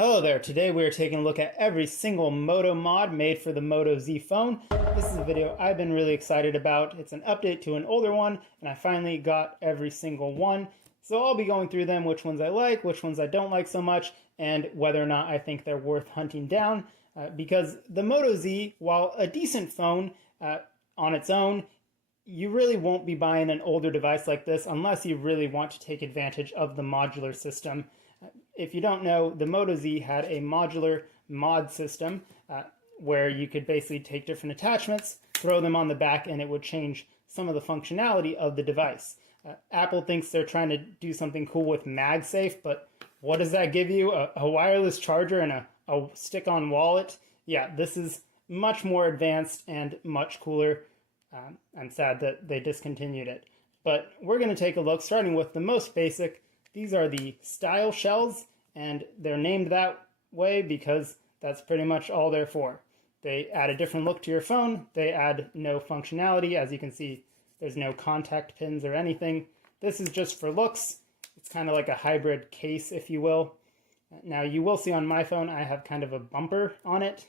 Hello there, today we are taking a look at every single Moto mod made for the Moto Z phone. This is a video I've been really excited about. It's an update to an older one, and I finally got every single one. So I'll be going through them, which ones I like, which ones I don't like so much, and whether or not I think they're worth hunting down. Because the Moto Z, while a decent phone on its own, you really won't be buying an older device like this unless you really want to take advantage of the modular system. If you don't know, the Moto Z had a modular mod system where you could basically take different attachments, throw them on the back, and it would change some of the functionality of the device. Apple thinks they're trying to do something cool with magsafe, but what does that give you? A wireless charger and a stick-on wallet? Yeah, this is much more advanced and much cooler. I'm sad that they discontinued it. But we're going to take a look, starting with the most basic. These are the style shells, and they're named that way because that's pretty much all they're for. They add a different look to your phone. They add no functionality. As you can see, there's no contact pins or anything. This is just for looks. It's kind of like a hybrid case, if you will. Now, you will see on my phone, I have kind of a bumper on it.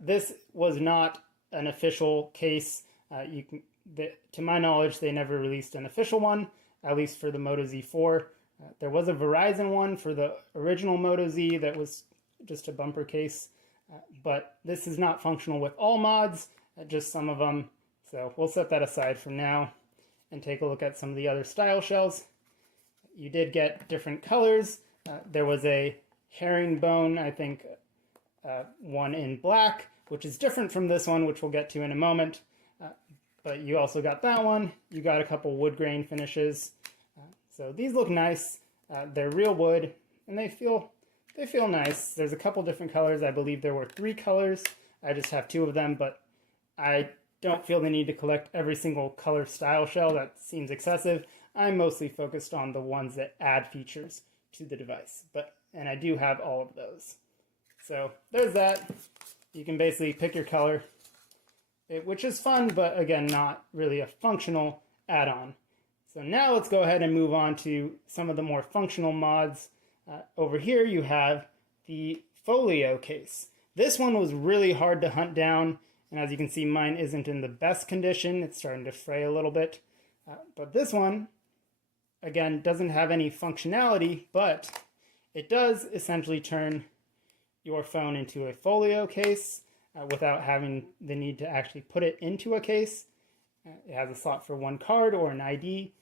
This was not an official case. To my knowledge, they never released an official one, at least for the Moto Z4. There was a Verizon one for the original Moto Z that was just a bumper case, but this is not functional with all mods, just some of them. So we'll set that aside for now and take a look at some of the other style shells. You did get different colors. There was a herringbone, I think, one in black, which is different from this one, which we'll get to in a moment. But you also got that one. You got a couple wood grain finishes. So these look nice. They're real wood, and they feel nice. There's a couple different colors. I believe there were 3 colors. I just have 2 of them, but I don't feel the need to collect every single color style shell. That seems excessive. I'm mostly focused on the ones that add features to the device. And I do have all of those. So there's that. You can basically pick your color, which is fun, but again, not really a functional add-on. So now let's go ahead and move on to some of the more functional mods. Over here you have the Folio Case. This one was really hard to hunt down, and as you can see, mine isn't in the best condition. It's starting to fray a little bit. But this one, again, doesn't have any functionality, but it does essentially turn your phone into a folio case without having the need to actually put it into a case. It has a slot for 1 card or an ID,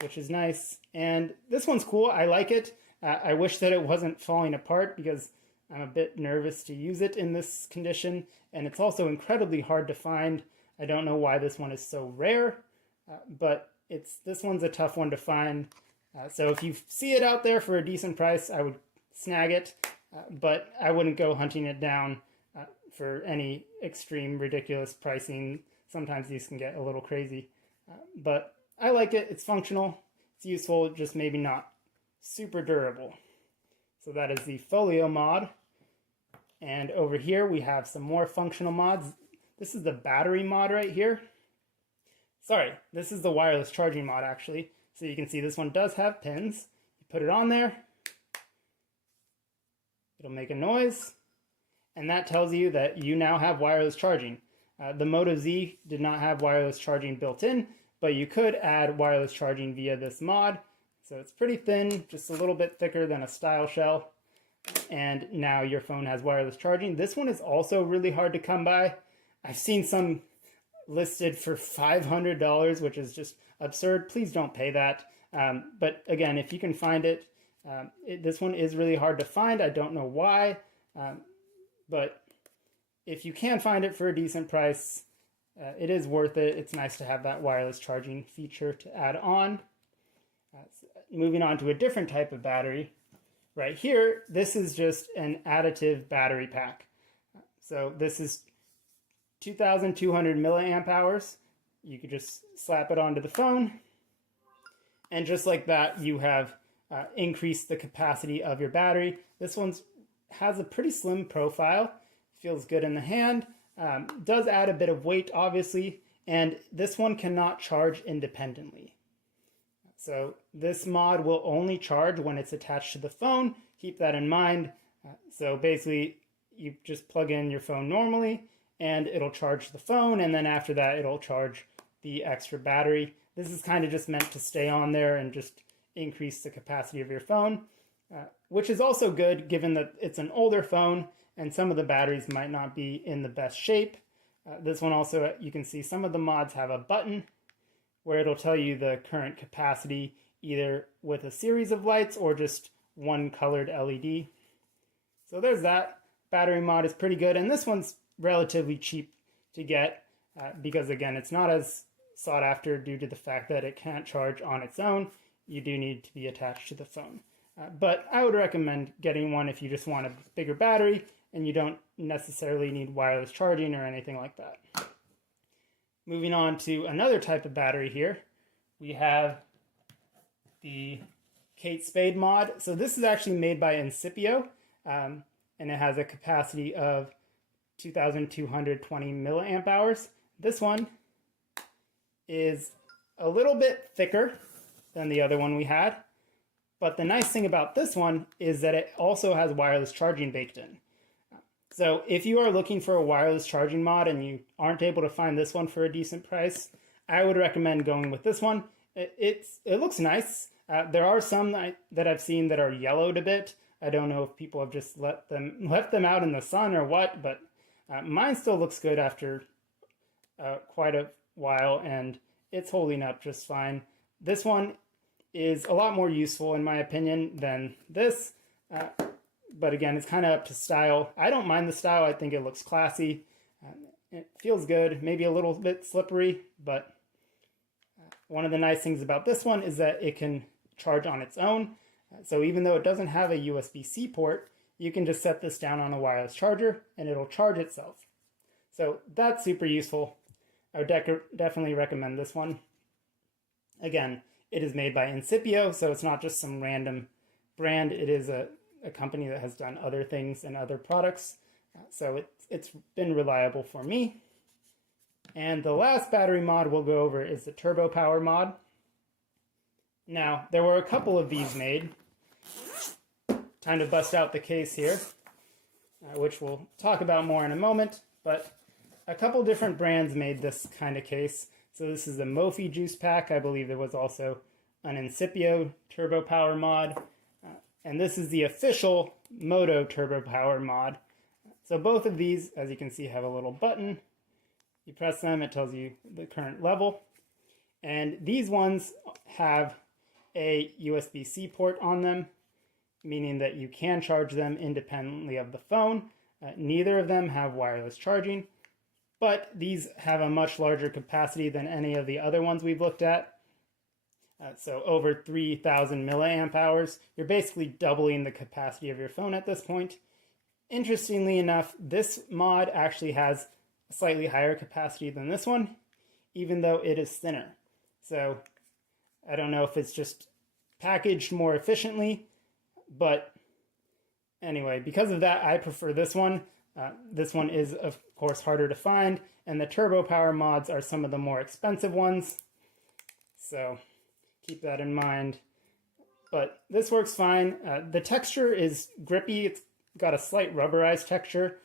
which is nice. And this one's cool. I like it. I wish that it wasn't falling apart because I'm a bit nervous to use it in this condition. And it's also incredibly hard to find. I don't know why this one is so rare, but this one's a tough one to find. So if you see it out there for a decent price, I would snag it. But I wouldn't go hunting it down for any extreme, ridiculous pricing. Sometimes these can get a little crazy. But I like it. It's functional. It's useful, just maybe not super durable. So that is the Folio mod. And over here we have some more functional mods. This is the battery mod right here. Sorry, this is the wireless charging mod actually. So you can see this one does have pins. You put it on there. It'll make a noise, and that tells you that you now have wireless charging. The Moto Z did not have wireless charging built in, but you could add wireless charging via this mod. So it's pretty thin, just a little bit thicker than a style shell, and now your phone has wireless charging. This one is also really hard to come by. I've seen some listed for $500, which is just absurd. Please don't pay that. But again, if you can find it, this one is really hard to find. I don't know why, but if you can find it for a decent price, it is worth it. It's nice to have that wireless charging feature to add on. Moving on to a different type of battery. Right here, this is just an additive battery pack. So this is 2,200 milliamp hours. You could just slap it onto the phone, and just like that, you have increase the capacity of your battery. This one has a pretty slim profile, feels good in the hand, does add a bit of weight obviously, and this one cannot charge independently. So this mod will only charge when it's attached to the phone. keep that in mind. So basically, you just plug in your phone normally, and it'll charge the phone, and then after that, it'll charge the extra battery. This is kind of just meant to stay on there and just increase the capacity of your phone, which is also good given that it's an older phone and some of the batteries might not be in the best shape. This one also, you can see some of the mods have a button where it'll tell you the current capacity either with a series of lights or just one colored LED. So there's that. Battery mod is pretty good, and this one's relatively cheap to get because again, it's not as sought after due to the fact that it can't charge on its own. You do need to be attached to the phone. But I would recommend getting one if you just want a bigger battery and you don't necessarily need wireless charging or anything like that. Moving on to another type of battery here, we have the Kate Spade mod. So this is actually made by Incipio, and it has a capacity of 2,220 milliamp hours. This one is a little bit thicker than the other one we had, but the nice thing about this one is that it also has wireless charging baked in. So if you are looking for a wireless charging mod and you aren't able to find this one for a decent price, I would recommend going with this one. It looks nice. There are some that I've seen that are yellowed a bit. I don't know if people have just left them out in the sun or what, but mine still looks good after quite a while, and it's holding up just fine. This one is a lot more useful in my opinion than this, but again, it's kind of up to style. I don't mind the style. I think it looks classy. It feels good, maybe a little bit slippery, but one of the nice things about this one is that it can charge on its own. So even though it doesn't have a USB-C port, you can just set this down on a wireless charger and it'll charge itself. So that's super useful. I would definitely recommend this one. Again, it is made by Incipio, so it's not just some random brand. It is a company that has done other things and other products. So it's been reliable for me. And the last battery mod we'll go over is the Turbo Power mod. Now, there were a couple of these made. Time to bust out the case here, which we'll talk about more in a moment, but a couple different brands made this kind of case. So this is the Mophie Juice Pack. I believe there was also an Incipio Turbo Power mod. And this is the official Moto Turbo Power mod. So both of these, as you can see, have a little button. You press them, it tells you the current level. And these ones have a USB-C port on them, meaning that you can charge them independently of the phone. Neither of them have wireless charging, but these have a much larger capacity than any of the other ones we've looked at. So over 3,000 milliamp hours. You're basically doubling the capacity of your phone at this point. Interestingly enough, this mod actually has a slightly higher capacity than this one, even though it is thinner. So I don't know if it's just packaged more efficiently, but anyway, because of that, I prefer this one. This one is, of course, harder to find, and the Turbo Power mods are some of the more expensive ones. So keep that in mind. But this works fine. The texture is grippy. It's got a slight rubberized texture,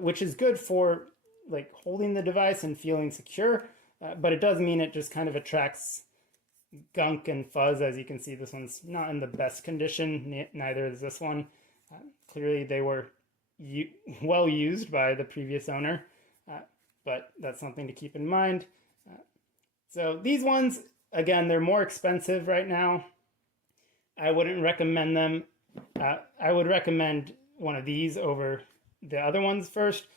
which is good for like holding the device and feeling secure. But it does mean it just kind of attracts gunk and fuzz. As you can see, this one's not in the best condition. Neither is this one. Clearly, they were well used by the previous owner, but that's something to keep in mind. So these ones, again, they're more expensive right now. I wouldn't recommend them. I would recommend one of these over the other ones first,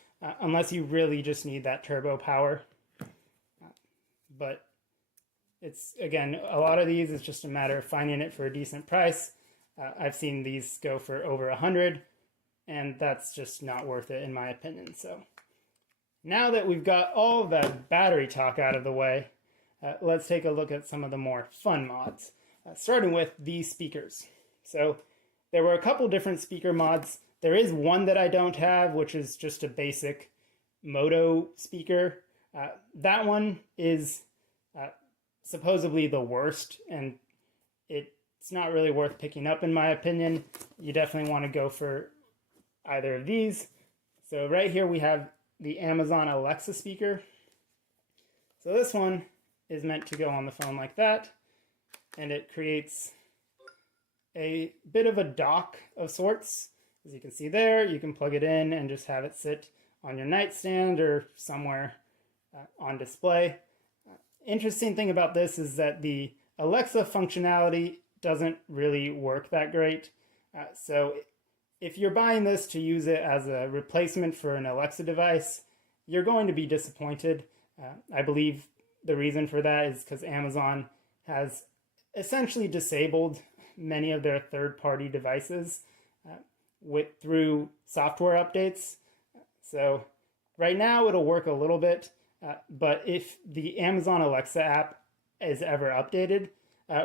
unless you really just need that turbo power. But it's, again, a lot of these, it's just a matter of finding it for a decent price. I've seen these go for over 100, and that's just not worth it in my opinion. So now that we've got all of that battery talk out of the way, let's take a look at some of the more fun mods, starting with these speakers. So there were a couple different speaker mods. There is one that I don't have, which is just a basic Moto speaker. That one is supposedly the worst, and it's it's not really worth picking up in my opinion. You definitely want to go for either of these. So right here we have the Amazon Alexa speaker. So this one is meant to go on the phone like that, and it creates a bit of a dock of sorts. As you can see there, you can plug it in and just have it sit on your nightstand or somewhere on display. Interesting thing about this is that the Alexa functionality doesn't really work that great. So if you're buying this to use it as a replacement for an Alexa device, you're going to be disappointed. I believe the reason for that is because Amazon has essentially disabled many of their third-party devices through software updates. So right now it'll work a little bit, but if the Amazon Alexa app is ever updated,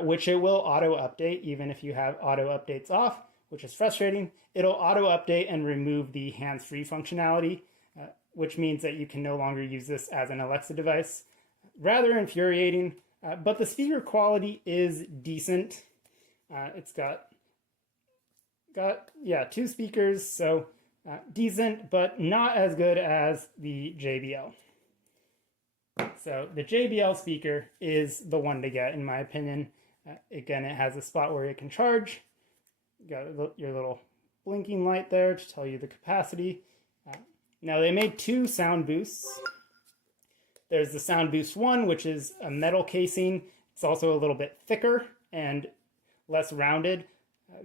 which it will auto-update even if you have auto-updates off, which is frustrating, it'll auto-update and remove the hands-free functionality, which means that you can no longer use this as an Alexa device. Rather infuriating, but the speaker quality is decent. It's got 2 speakers, so decent, but not as good as the JBL. So the JBL speaker is the one to get, in my opinion. Again, it has a spot where it can charge. You got your little blinking light there to tell you the capacity. Now they made 2 sound boosts. There's the Soundboost 1, which is a metal casing. It's also a little bit thicker and less rounded.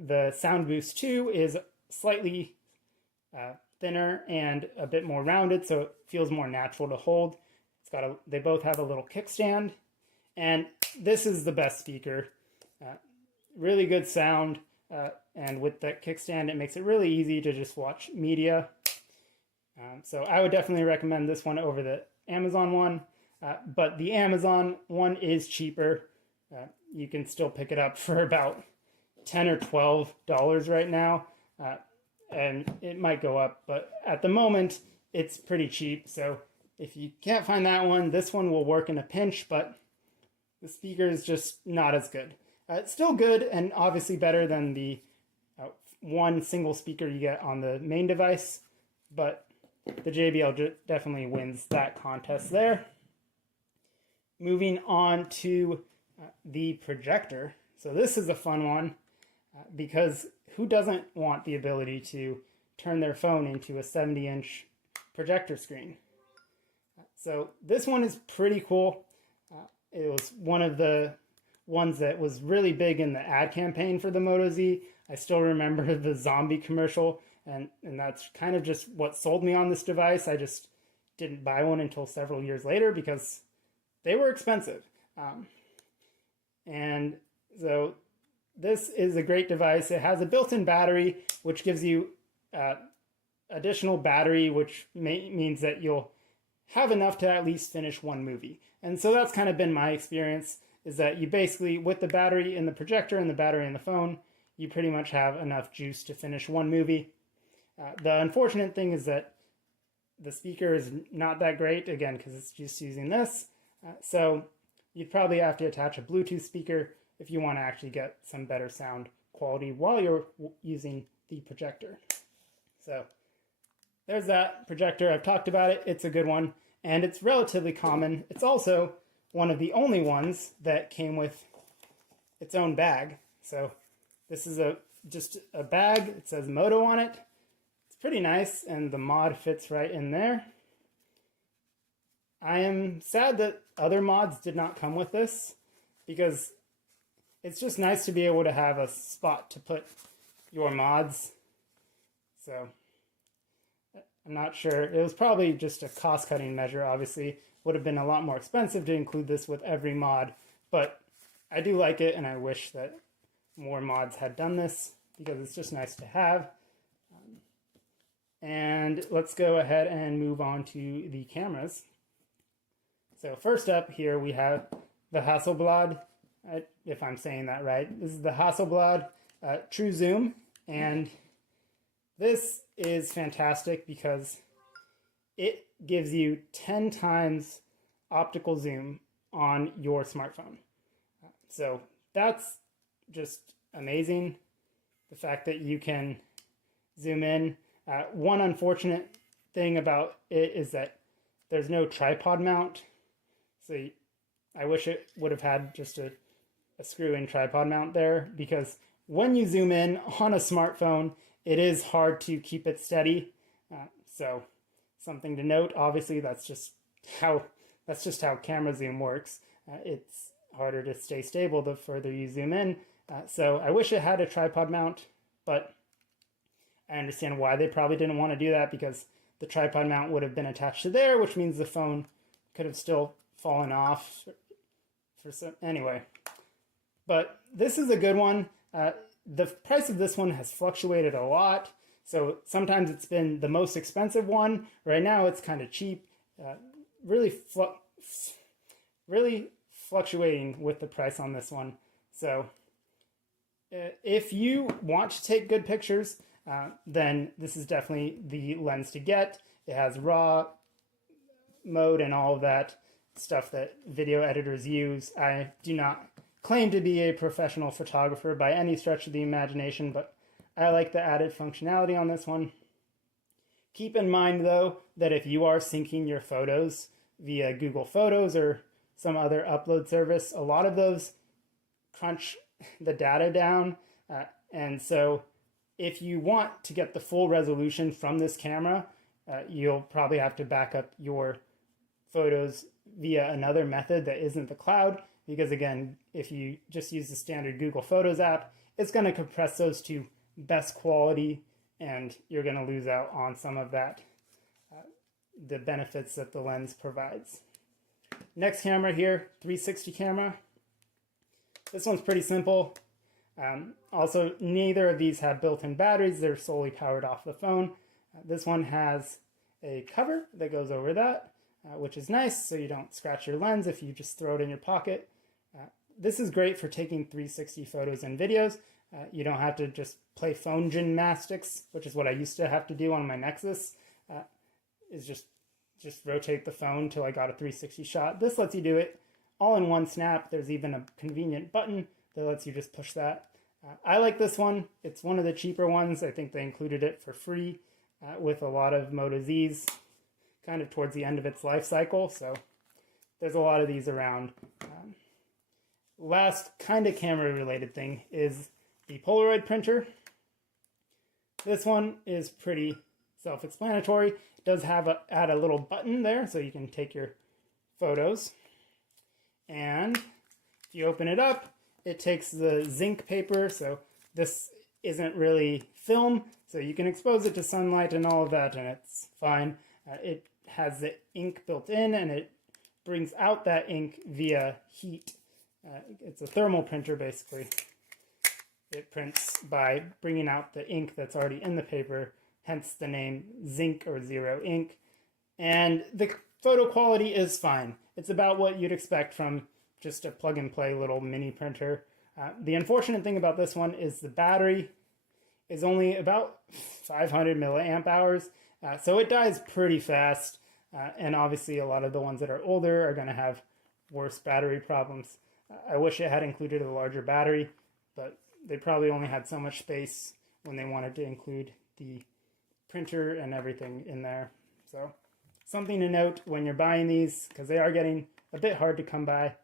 The Soundboost 2 is slightly thinner and a bit more rounded, so it feels more natural to hold. They both have a little kickstand, and this is the best speaker. Really good sound, and with that kickstand, it makes it really easy to just watch media. So I would definitely recommend this one over the Amazon one, but the Amazon one is cheaper. You can still pick it up for about $10 or $12 right now, and it might go up, but at the moment it's pretty cheap. So if you can't find that one, this one will work in a pinch, but the speaker is just not as good. It's still good and obviously better than the one single speaker you get on the main device, but the JBL definitely wins that contest there. Moving on to the Projector. So this is a fun one because who doesn't want the ability to turn their phone into a 70-inch projector screen? So this one is pretty cool. It was one of the ones that was really big in the ad campaign for the Moto Z. I still remember the zombie commercial, and that's kind of just what sold me on this device. I just didn't buy one until several years later because they were expensive. And so this is a great device. It has a built-in battery, which gives you additional battery, which means that you'll have enough to at least finish one movie. And so that's kind of been my experience, is that you basically, with the battery in the projector and the battery in the phone, you pretty much have enough juice to finish one movie. The unfortunate thing is that the speaker is not that great, again, because it's just using this. So you'd probably have to attach a Bluetooth speaker if you want to actually get some better sound quality while you're using the projector. So there's that Projector. I've talked about it. It's a good one, and it's relatively common. It's also one of the only ones that came with its own bag. So this is just a bag. It says Moto on it. It's pretty nice, and the mod fits right in there. I am sad that other mods did not come with this, because it's just nice to be able to have a spot to put your mods. So I'm not sure. It was probably just a cost-cutting measure, obviously. Would have been a lot more expensive to include this with every mod, but I do like it, and I wish that more mods had done this, because it's just nice to have. And let's go ahead and move on to the cameras. So first up here we have the Hasselblad, if I'm saying that right. This is the Hasselblad True Zoom, and this is fantastic because it gives you 10 times optical zoom on your smartphone. So that's just amazing. The fact that you can zoom in. One unfortunate thing about it is that there's no tripod mount. So I wish it would have had just a screw-in tripod mount there, because when you zoom in on a smartphone, it is hard to keep it steady. So something to note. Obviously, that's just how camera zoom works. It's harder to stay stable the further you zoom in. So I wish it had a tripod mount, but I understand why they probably didn't want to do that, because the tripod mount would have been attached to there, which means the phone could have still fallen off for some, anyway. But this is a good one. The price of this one has fluctuated a lot. So sometimes it's been the most expensive one. Right now it's kind of cheap. Really fluctuating with the price on this one. So if you want to take good pictures, then this is definitely the lens to get. It has RAW mode and all of that stuff that video editors use. I do not claim to be a professional photographer by any stretch of the imagination, but I like the added functionality on this one. Keep in mind, though, that if you are syncing your photos via Google Photos or some other upload service, a lot of those crunch the data down. And so if you want to get the full resolution from this camera, you'll probably have to back up your photos via another method that isn't the cloud. Because again, if you just use the standard Google Photos app, it's going to compress those to best quality, and you're going to lose out on some of that, the benefits that the lens provides. Next camera here, 360 camera. This one's pretty simple. Also, neither of these have built-in batteries. They're solely powered off the phone. This one has a cover that goes over that, which is nice, so you don't scratch your lens if you just throw it in your pocket. This is great for taking 360 photos and videos. You don't have to just play phone gymnastics, which is what I used to have to do on my Nexus, is just rotate the phone till I got a 360 shot. This lets you do it all in one snap. There's even a convenient button that lets you just push that. I like this one. It's one of the cheaper ones. I think they included it for free with a lot of Moto Zs kind of towards the end of its life cycle. So there's a lot of these around. Last kind of camera related thing is the Polaroid printer. This one is pretty self-explanatory. It does have add a little button there so you can take your photos. And if you open it up, it takes the zinc paper. So this isn't really film, so you can expose it to sunlight and all of that, and it's fine. It has the ink built in, and it brings out that ink via heat. It's a thermal printer, basically. It prints by bringing out the ink that's already in the paper, hence the name zinc or zero ink. And the photo quality is fine. It's about what you'd expect from just a plug-and-play little mini printer. The unfortunate thing about this one is the battery is only about 500 milliamp hours, so it dies pretty fast. And obviously a lot of the ones that are older are going to have worse battery problems. I wish it had included a larger battery, but they probably only had so much space when they wanted to include the printer and everything in there. So something to note when you're buying these, because they are getting a bit hard to come by,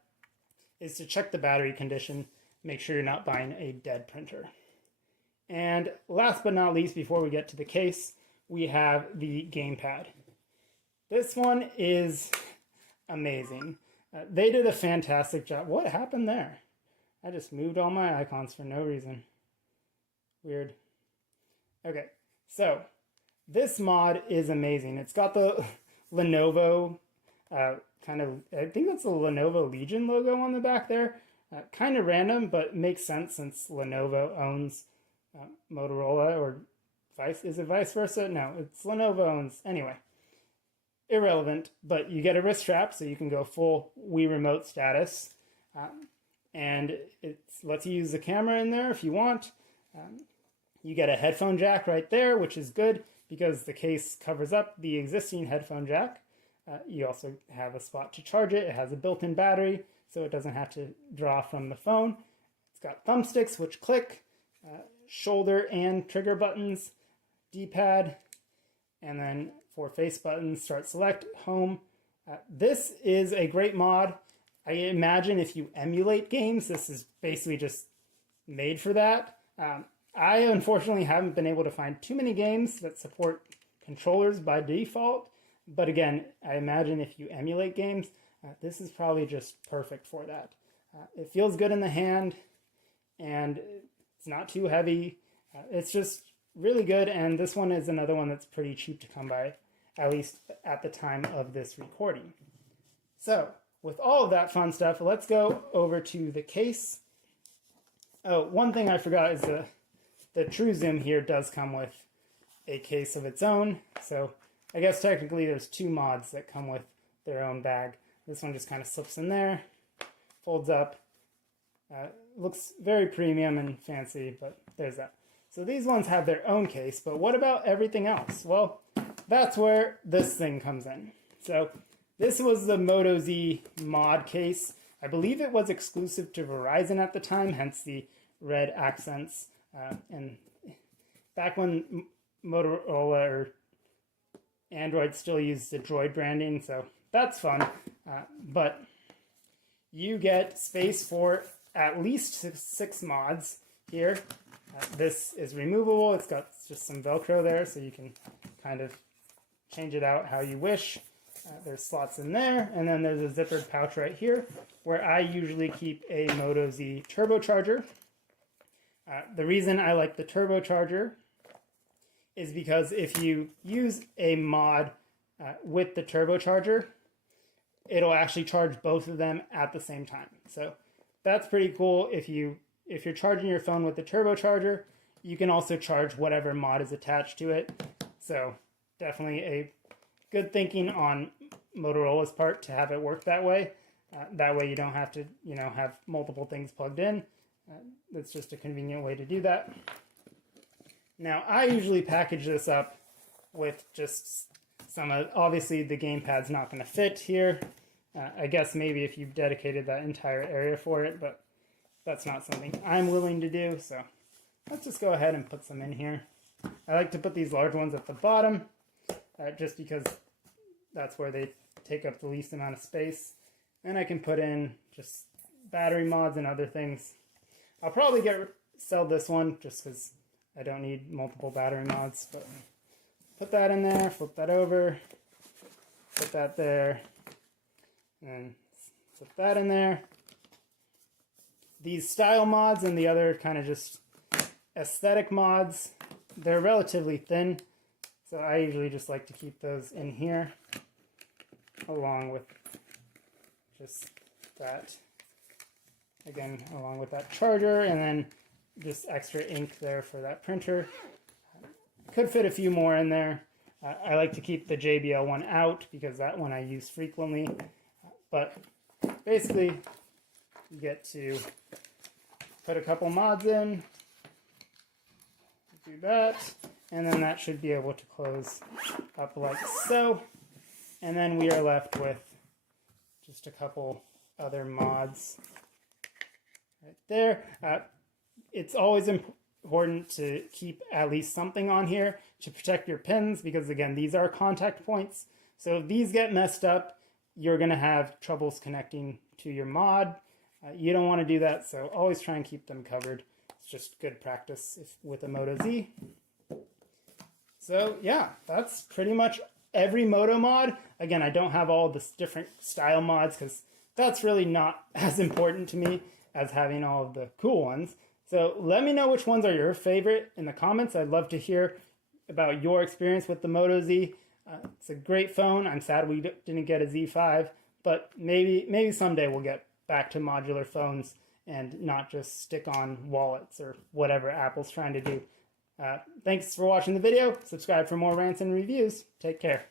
is to check the battery condition. Make sure you're not buying a dead printer. And last but not least, before we get to the case, we have the Gamepad. This one is amazing. They did a fantastic job. What happened there? I just moved all my icons for no reason. Weird. Okay, so this mod is amazing. It's got the Lenovo kind of, I think that's the Lenovo Legion logo on the back there. Kind of random, but makes sense since Lenovo owns Motorola, or is it vice versa? No, it's Lenovo owns, anyway. Irrelevant, but you get a wrist strap so you can go full Wii Remote status. And it lets you use the camera in there if you want. You get a headphone jack right there, which is good because the case covers up the existing headphone jack. You also have a spot to charge it. It has a built-in battery, so it doesn't have to draw from the phone. It's got thumbsticks, which click. shoulder and trigger buttons, D-pad, and then for face buttons, start, select, home. This is a great mod. I imagine if you emulate games, this is basically just made for that. I unfortunately haven't been able to find too many games that support controllers by default, but again, I imagine if you emulate games, this is probably just perfect for that. It feels good in the hand, and it's not too heavy. It's just really good, and this one is another one that's pretty cheap to come by, at least at the time of this recording. So, with all of that fun stuff, let's go over to the case. Oh, one thing I forgot is the True Zoom here does come with a case of its own. So I guess technically there's two mods that come with their own bag. This one just kind of slips in there, folds up. Looks very premium and fancy, but there's that. So these ones have their own case, but what about everything else? Well, that's where this thing comes in. So this was the Moto Z mod case. I believe it was exclusive to Verizon at the time, hence the red accents. And back when Motorola or Android still used the Droid branding, so that's fun. But you get space for at least six mods here. This is removable. It's got just some Velcro there, so you can kind of change it out how you wish. There's slots in there, and then there's a zippered pouch right here where I usually keep a Moto Z turbocharger. The reason I like the turbocharger is because if you use a mod with the turbocharger, it'll actually charge both of them at the same time. So that's pretty cool. If you're charging your phone with the turbocharger, you can also charge whatever mod is attached to it. So definitely a good thinking on Motorola's part to have it work that way. That way you don't have to, have multiple things plugged in. That's just a convenient way to do that. Now, I usually package this up with just some of, obviously the gamepad's not going to fit here. I guess maybe if you've dedicated that entire area for it, but that's not something I'm willing to do. So let's just go ahead and put some in here. I like to put these large ones at the bottom, just because that's where they take up the least amount of space. And I can put in just battery mods and other things. I'll probably sell this one just because I don't need multiple battery mods. But put that in there, flip that over, put that there, and then flip that in there. These style mods and the other kind of just aesthetic mods, they're relatively thin. So I usually just like to keep those in here along with just that, again, along with that charger, and then just extra ink there for that printer. Could fit a few more in there. I like to keep the JBL one out because that one I use frequently. But basically, you get to put a couple mods in, do that, and then that should be able to close up like so. And then we are left with just a couple other mods right there. It's always important to keep at least something on here to protect your pins because, again, these are contact points. So if these get messed up, you're going to have troubles connecting to your mod. You don't want to do that, so always try and keep them covered. It's just good practice with a Moto Z. So yeah, that's pretty much every Moto mod. Again, I don't have all the different style mods because that's really not as important to me as having all of the cool ones. So let me know which ones are your favorite in the comments. I'd love to hear about your experience with the Moto Z. It's a great phone. I'm sad we didn't get a Z5, but maybe someday we'll get back to modular phones and not just stick on wallets or whatever Apple's trying to do. Thanks for watching the video. Subscribe for more rants and reviews. Take care.